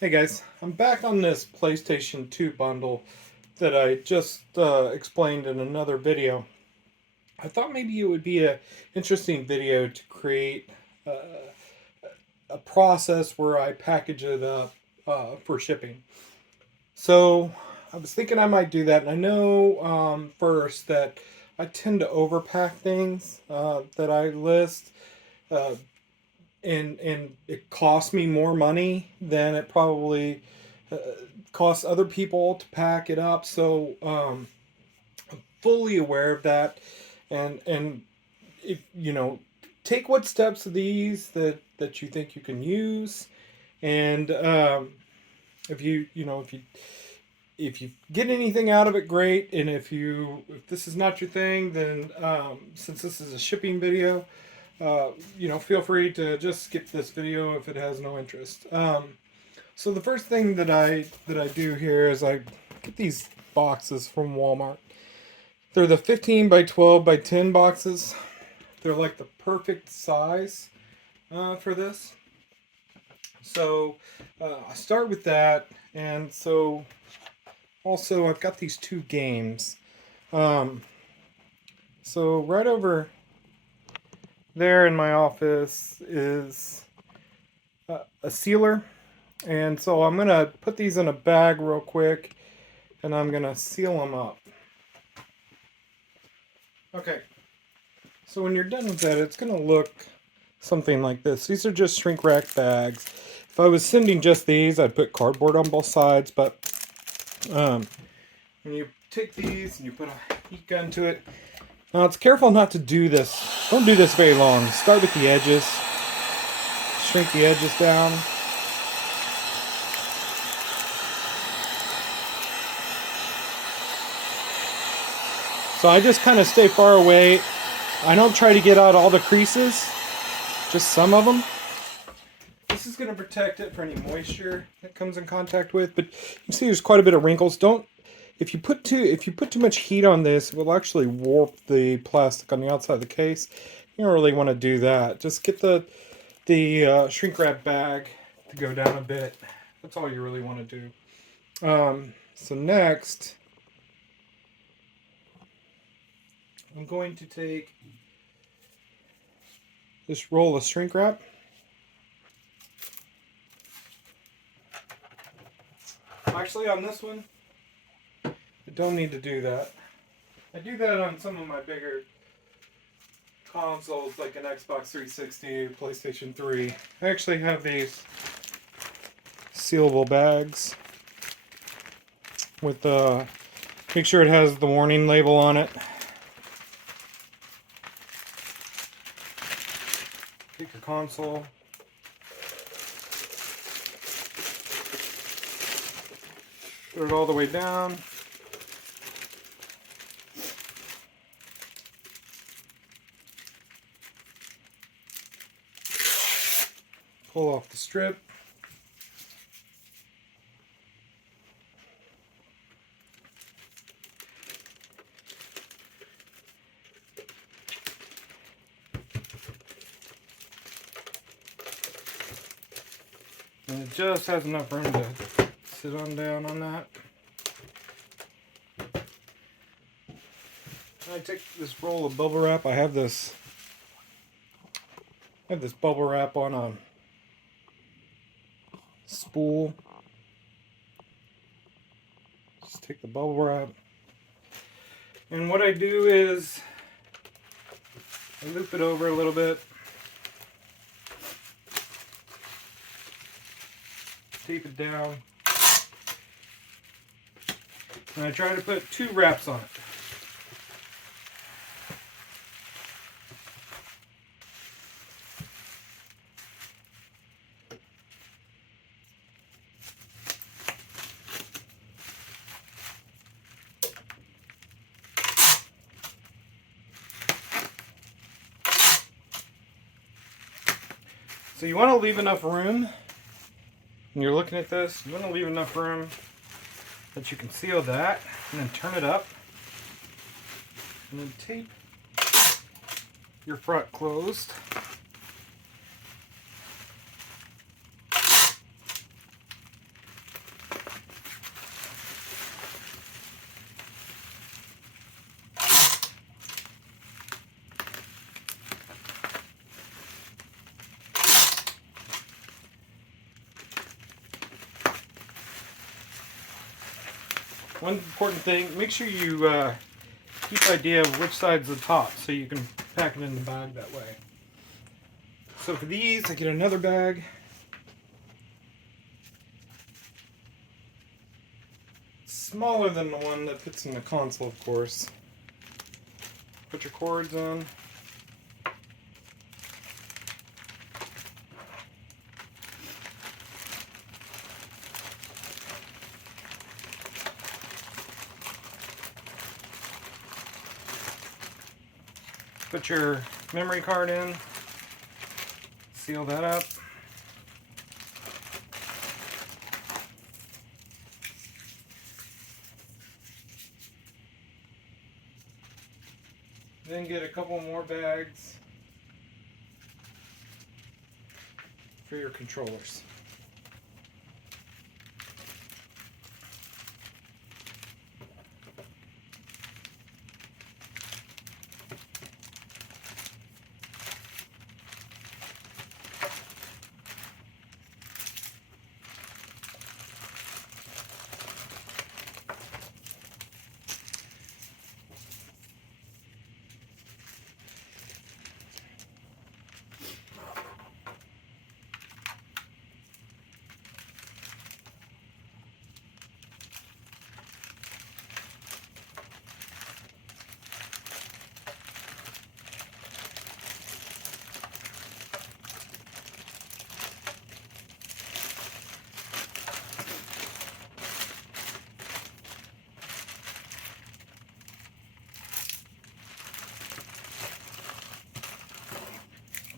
Hey guys, I'm back on this PlayStation 2 bundle that I just explained in another video. I thought maybe it would be a interesting video to create uh, a process where I package it up for shipping. So I was thinking I might do that, and I know first that I tend to overpack things that I list. Uh, and it costs me more money than it probably uh, costs other people to pack it up. So I'm fully aware of that, and if take what steps of these that you think you can use, and if you get anything out of it, great. And if this is not your thing, then since this is a shipping video, feel free to just skip this video if it has no interest. So the first thing that I do here is I get these boxes from Walmart. They're the 15 by 12 by 10 boxes. They're like the perfect size for this. So I start with that, and so also I've got these two games. So right over there in my office is a sealer, and so I'm gonna put these in a bag real quick, and I'm gonna seal them up. Okay, so when you're done with that, it's gonna look something like this. These are just shrink wrap bags. If I was sending just these, I'd put cardboard on both sides, but when you take these and you put a heat gun to it, now it's careful not to do this. Don't do this very long. Start with the edges. Shrink the edges down. So I just kind of stay far away. I don't try to get out all the creases, just some of them. This is going to protect it for any moisture that comes in contact with, but you can see there's quite a bit of wrinkles. If you put too much heat on this, it will actually warp the plastic on the outside of the case. You don't really want to do that. Just get the shrink wrap bag to go down a bit. That's all you really want to do. So next, I'm going to take this roll of shrink wrap. Actually, on this one, I don't need to do that. I do that on some of my bigger consoles, like an Xbox 360, PlayStation 3. I actually have these sealable bags with make sure it has the warning label on it. Take your console. Put it all the way down. Pull off the strip. And it just has enough room to sit on down on that. I take this roll of bubble wrap. I have this bubble wrap on a spool. Just take the bubble wrap. And what I do is I loop it over a little bit. Tape it down. And I try to put 2 wraps on it. So you want to leave enough room, when you're looking at this, you want to leave enough room that you can seal that, and then turn it up, and then tape your front closed. One important thing, make sure you keep an idea of which side's the top so you can pack it in the bag that way. So for these, I get another bag. Smaller than the one that fits in the console, of course. Put your cords in. Put your memory card in. Seal that up. Then get a couple more bags for your controllers.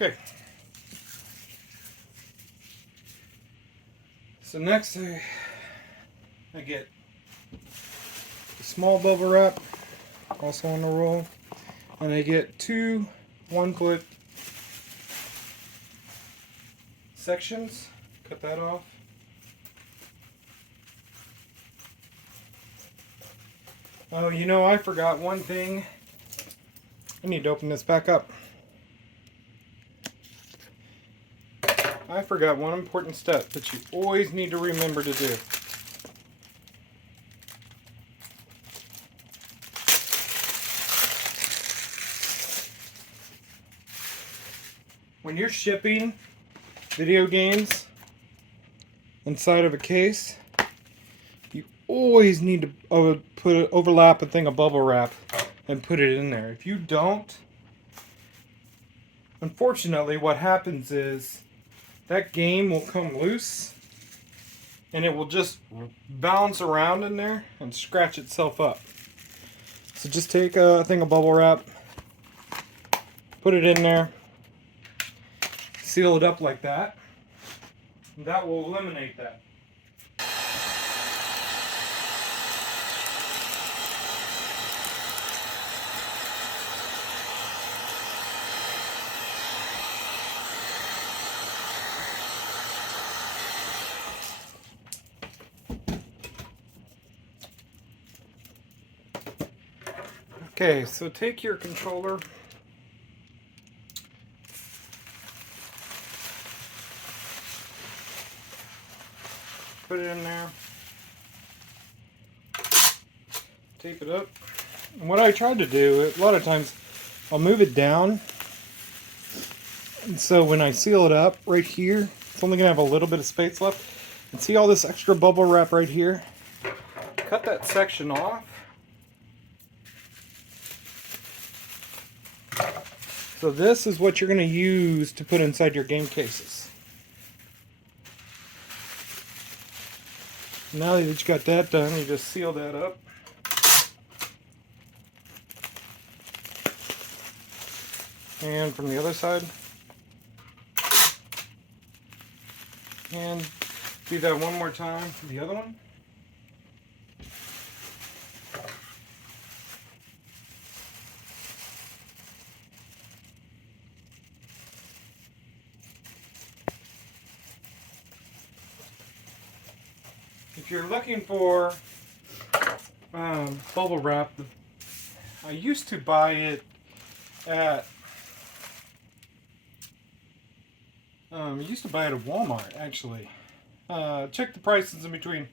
Okay. So next I get a small bubble wrap, also on the roll, and I get two 1-foot sections. Cut that off. Oh, you know, I forgot one thing. I need to open this back up. I forgot one important step that you always need to remember to do. When you're shipping video games inside of a case, you always need to overlap a thing of bubble wrap and put it in there. If you don't, unfortunately what happens is that game will come loose and it will just bounce around in there and scratch itself up. So just take a thing of bubble wrap, put it in there, seal it up like that, and that will eliminate that. Okay, so take your controller, put it in there, tape it up. And what I tried to do, a lot of times I'll move it down, and so when I seal it up right here, it's only going to have a little bit of space left. And see all this extra bubble wrap right here? Cut that section off. So this is what you're going to use to put inside your game cases. Now that you got that done, you just seal that up. And from the other side. And do that one more time for the other one. If you're looking for bubble wrap, I used to buy it at Walmart, actually. Check the prices in between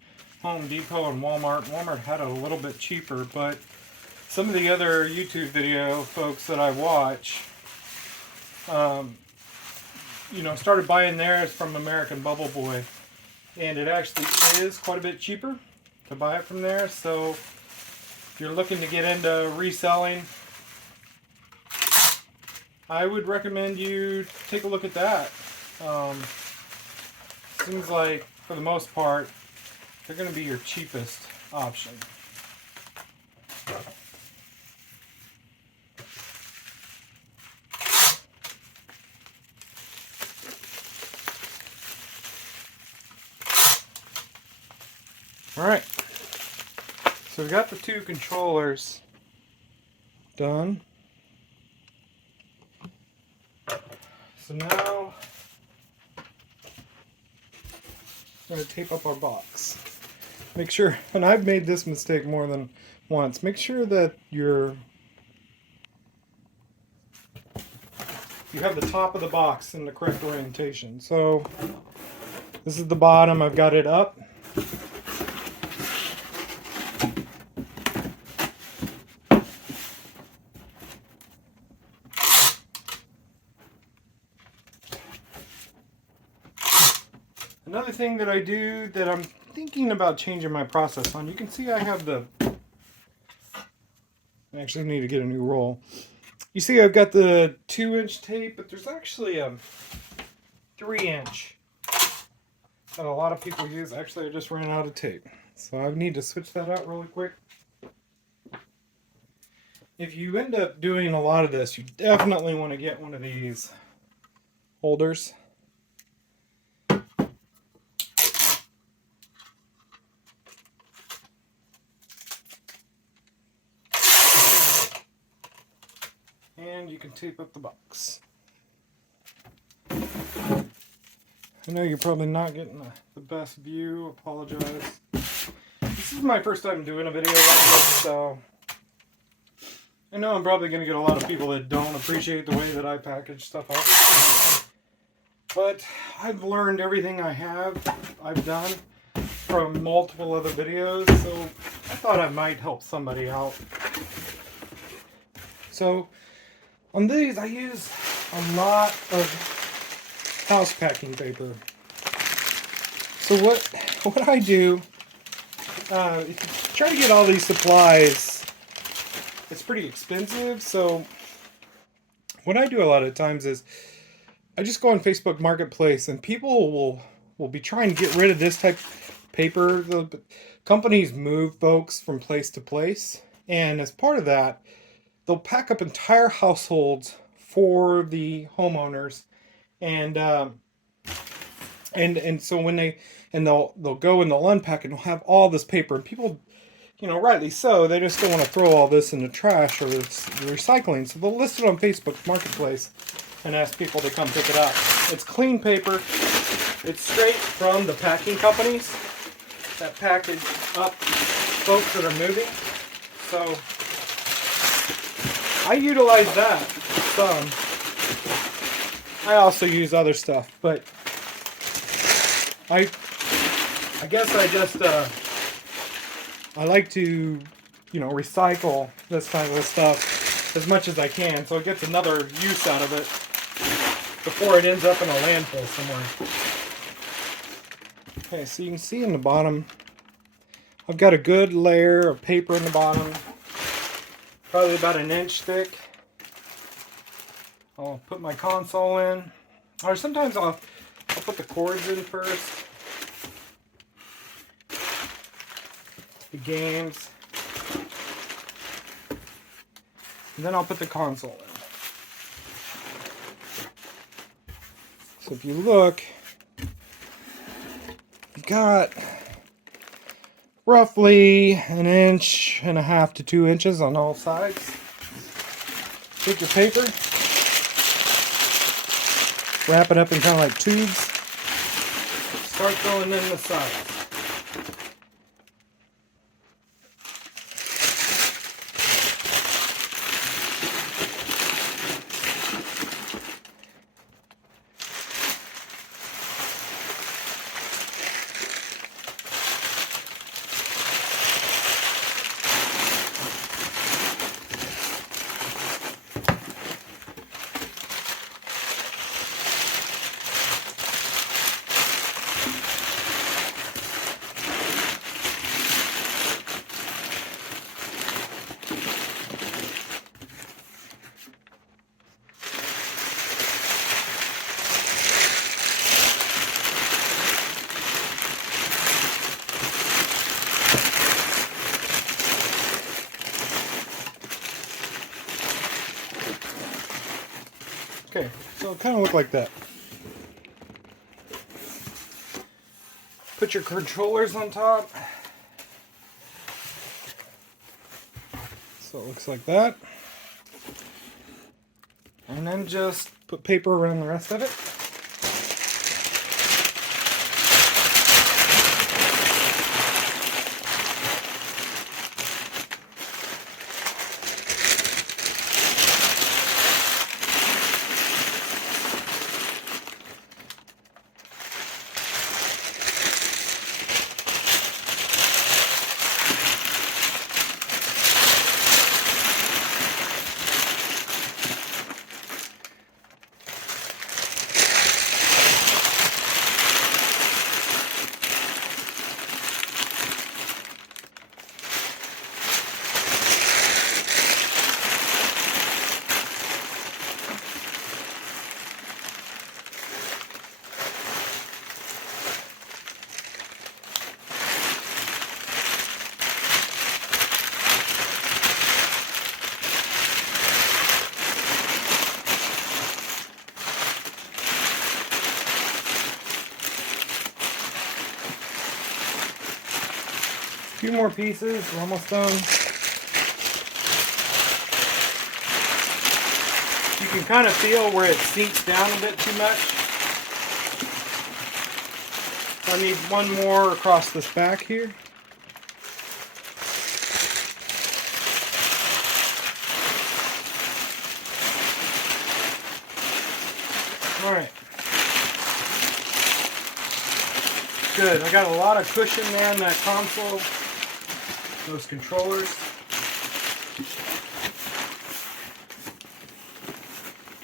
Home Depot and Walmart. Walmart had it a little bit cheaper, but some of the other YouTube video folks that I watch, started buying theirs from American Bubble Boy, and it actually is quite a bit cheaper to buy it from there. So if you're looking to get into reselling, I would recommend you take a look at that. Seems like for the most part they're going to be your cheapest option. Alright, so we've got the two controllers done. So now I'm going to tape up our box. Make sure, and I've made this mistake more than once, make sure that you have the top of the box in the correct orientation. So this is the bottom, I've got it up. Another thing that I do that I'm thinking about changing my process on, you can see I have I actually need to get a new roll. You see I've got the 2-inch tape, but there's actually a 3-inch that a lot of people use. Actually, I just ran out of tape, so I need to switch that out really quick. If you end up doing a lot of this, you definitely want to get one of these holders. And you can tape up the box. I know you're probably not getting the best view. Apologize. This is my first time doing a video like this, so I know I'm probably going to get a lot of people that don't appreciate the way that I package stuff up. But I've learned everything I've done from multiple other videos, so I thought I might help somebody out. So on these, I use a lot of house packing paper. So what I do, if you try to get all these supplies, it's pretty expensive. So what I do a lot of times is I just go on Facebook Marketplace, and people will be trying to get rid of this type of paper. The companies move folks from place to place, and as part of that, they'll pack up entire households for the homeowners, and so when they'll go and they'll unpack it, and they'll have all this paper, and people, rightly so, they just don't want to throw all this in the trash or the recycling, so they'll list it on Facebook Marketplace and ask people to come pick it up. It's clean paper. It's straight from the packing companies that package up folks that are moving. So I utilize that some. I also use other stuff, but I guess I just I like to recycle this kind of stuff as much as I can, so it gets another use out of it before it ends up in a landfill somewhere. Okay, so you can see in the bottom, I've got a good layer of paper in the bottom. Probably about 1 inch thick. I'll put my console in, or sometimes I'll put the cords in first. The games, and then I'll put the console in. So if you look, you've got roughly 1.5 inches to 2 inches on all sides. Take your paper, wrap it up in kind of like tubes, start filling in the sides. So it'll kind of look like that. Put your controllers on top. So it looks like that. And then just put paper around the rest of it. Few more pieces, we're almost done. You can kind of feel where it sinks down a bit too much. So I need one more across this back here. Alright. Good, I got a lot of cushion there in that console. Those controllers.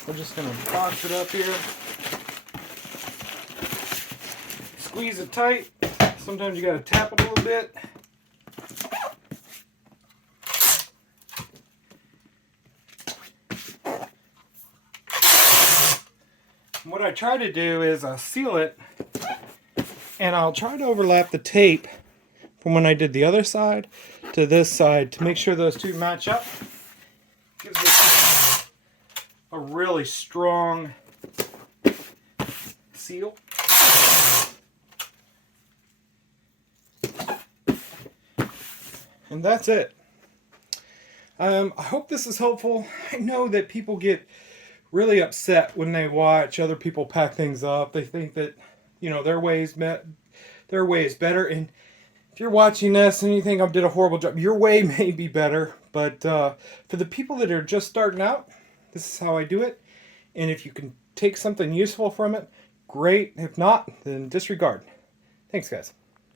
We're just going to box it up here. Squeeze it tight. Sometimes you got to tap it a little bit. And what I try to do is I'll seal it, and I'll try to overlap the tape from when I did the other side to this side to make sure those two match up. Gives it a really strong seal. And that's it. I hope this is helpful. I know that people get really upset when they watch other people pack things up. They think that, you know, their way is better. And if you're watching this and you think I did a horrible job, your way may be better. But for the people that are just starting out, this is how I do it. And if you can take something useful from it, great. If not, then disregard. Thanks, guys.